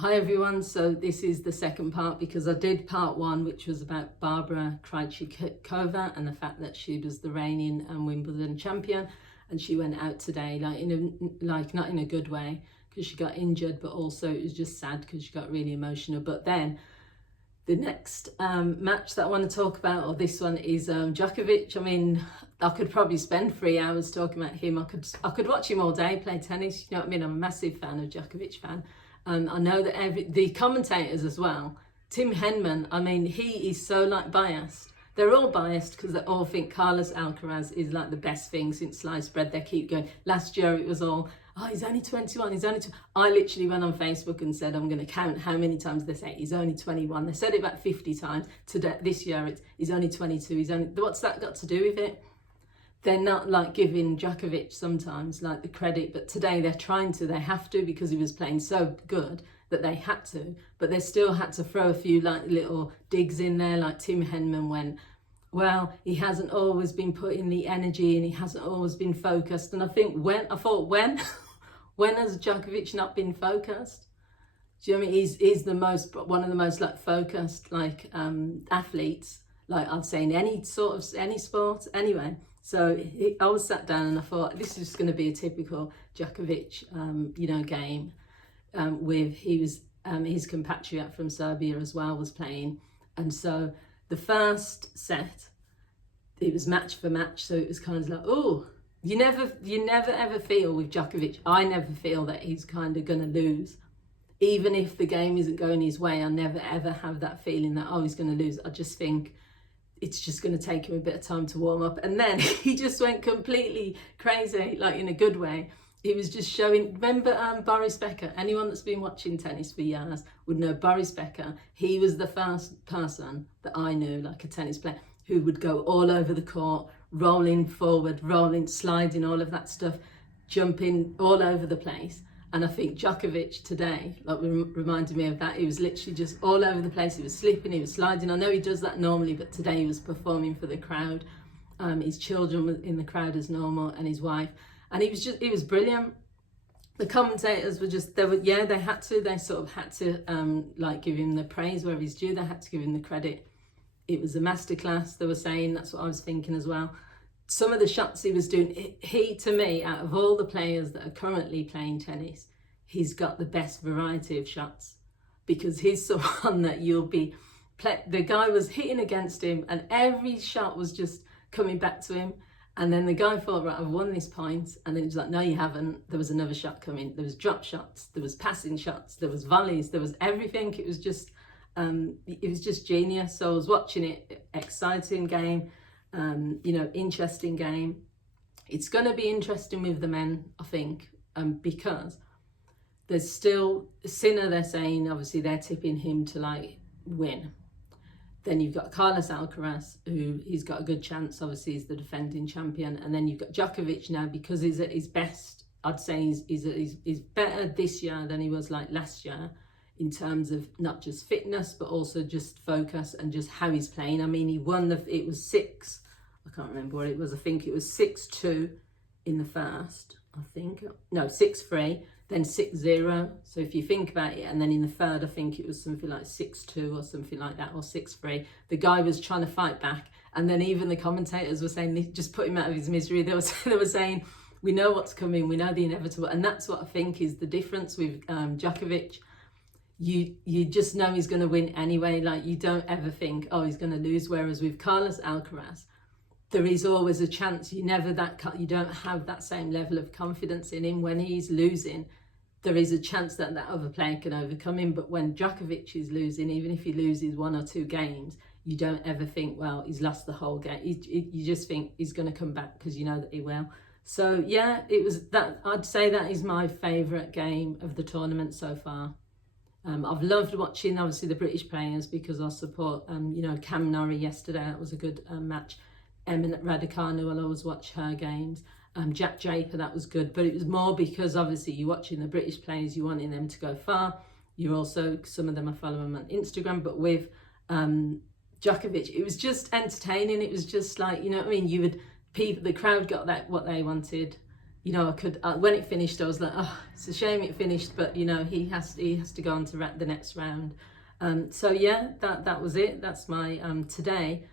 Hi everyone, so this is the second part because I did part one, which was about Barbara Krejcikova and the fact that she was the reigning Wimbledon champion, and she went out today not in a good way because she got injured, but also it was just sad because she got really emotional. But then the next match that I want to talk about, or this one, is Djokovic. I mean, I could probably spend 3 hours talking about him. I could watch him all day play tennis. You know what I mean? I'm a massive fan of Djokovic fan. I know that the commentators as well, Tim Henman, I mean, he is so biased. They're all biased because they all think Carlos Alcaraz is the best thing since sliced bread. They keep going. Last year it was all, oh, he's only 21, he's only 20. I literally went on Facebook and said, I'm going to count how many times they say he's only 21. They said it about 50 times. This year he's only 22. What's that got to do with it? They're not giving Djokovic sometimes the credit, but today they have to, because he was playing so good that they had to, but they still had to throw a few little digs in there. Tim Henman went, well, he hasn't always been putting the energy and he hasn't always been focused. And I thought when has Djokovic not been focused? Do you know what I mean? He's one of the most focused athletes, I'd say in any sport anyway. So I was sat down and I thought, this is just going to be a typical Djokovic, game. With his compatriot from Serbia as well was playing, and so the first set it was match for match. So it was kind of oh, you never ever feel with Djokovic. I never feel that he's kind of going to lose, even if the game isn't going his way. I never ever have that feeling that he's going to lose. I just think it's just going to take him a bit of time to warm up. And then he just went completely crazy, in a good way. He was just showing, remember Boris Becker? Anyone that's been watching tennis for years would know Boris Becker. He was the first person that I knew, a tennis player, who would go all over the court, rolling forward, rolling, sliding, all of that stuff, jumping all over the place. And I think Djokovic today, reminded me of that. He was literally just all over the place. He was slipping, he was sliding. I know he does that normally, but today he was performing for the crowd. His children were in the crowd as normal, and his wife. And he was brilliant. The commentators were they sort of had to give him the praise where he's due. They had to give him the credit. It was a masterclass, they were saying. That's what I was thinking as well. Some of the shots he was doing, he, to me, out of all the players that are currently playing tennis, he's got the best variety of shots, because he's someone that the guy was hitting against him and every shot was just coming back to him. And then the guy thought, right, I've won this point. And then he was like, no, you haven't. There was another shot coming. There was drop shots, there was passing shots, there was volleys, there was everything. It was just genius. So I was watching it, exciting game. Interesting game. It's going to be interesting with the men, I think, because there's still Sinner. They're saying obviously they're tipping him to win. Then you've got Carlos Alcaraz, who he's got a good chance. Obviously, he's the defending champion, and then you've got Djokovic now, because he's at his best. I'd say he's better this year than he was last year, in terms of not just fitness, but also just focus and just how he's playing. I mean, he won it was 6, I can't remember what it was. I think it was 6-2 in the first, 6-3, then 6-0. So if you think about it, and then in the third, I think it was something like 6-2 or something like that, or 6-3. The guy was trying to fight back. And then even the commentators were saying, they just put him out of his misery. They were saying, we know what's coming, we know the inevitable. And that's what I think is the difference with Djokovic. You just know he's going to win anyway. You don't ever think, oh, he's going to lose. Whereas with Carlos Alcaraz, there is always a chance. You don't have that same level of confidence in him. When he's losing, there is a chance that other player can overcome him. But when Djokovic is losing, even if he loses 1 or 2 games, you don't ever think, well, he's lost the whole game. You just think he's going to come back, because you know that he will. So yeah, it was that. I'd say that is my favourite game of the tournament so far. I've loved watching, obviously, the British players, because I support, Cam Norrie yesterday. That was a good match. Emma Raducanu, I'll always watch her games. Jack Draper, that was good. But it was more because, obviously, you're watching the British players, you're wanting them to go far. You're also, some of them are following on Instagram. But with Djokovic, it was just entertaining. It was just the crowd got what they wanted. you know, I could, when it finished, I was like, oh, it's a shame it finished, but you know, he has to go on to the next round. So yeah, that was it. That's my today.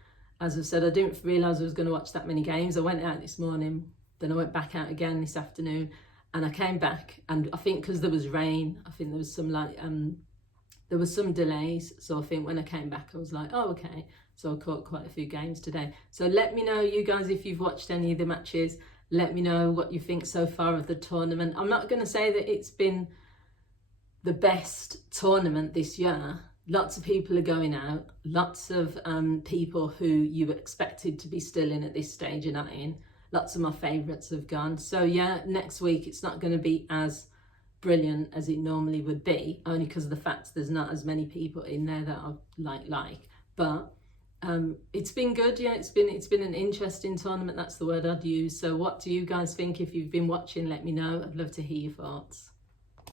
As I said, I didn't realise I was going to watch that many games. I went out this morning, then I went back out again this afternoon, and I came back, and I think because there was rain, I think there was some there was some delays. So I think when I came back, I was like, oh, okay. So I caught quite a few games today. So let me know, you guys, if you've watched any of the matches. Let me know what you think so far of the tournament. I'm not going to say that it's been the best tournament this year. Lots of people are going out. Lots of people who you expected to be still in at this stage are not in. Lots of my favourites have gone. So yeah, next week it's not going to be as brilliant as it normally would be, only because of the fact there's not as many people in there that I like. But it's been good. Yeah, it's been an interesting tournament. That's the word I'd use. So what do you guys think? If you've been watching, let me know. I'd love to hear your thoughts.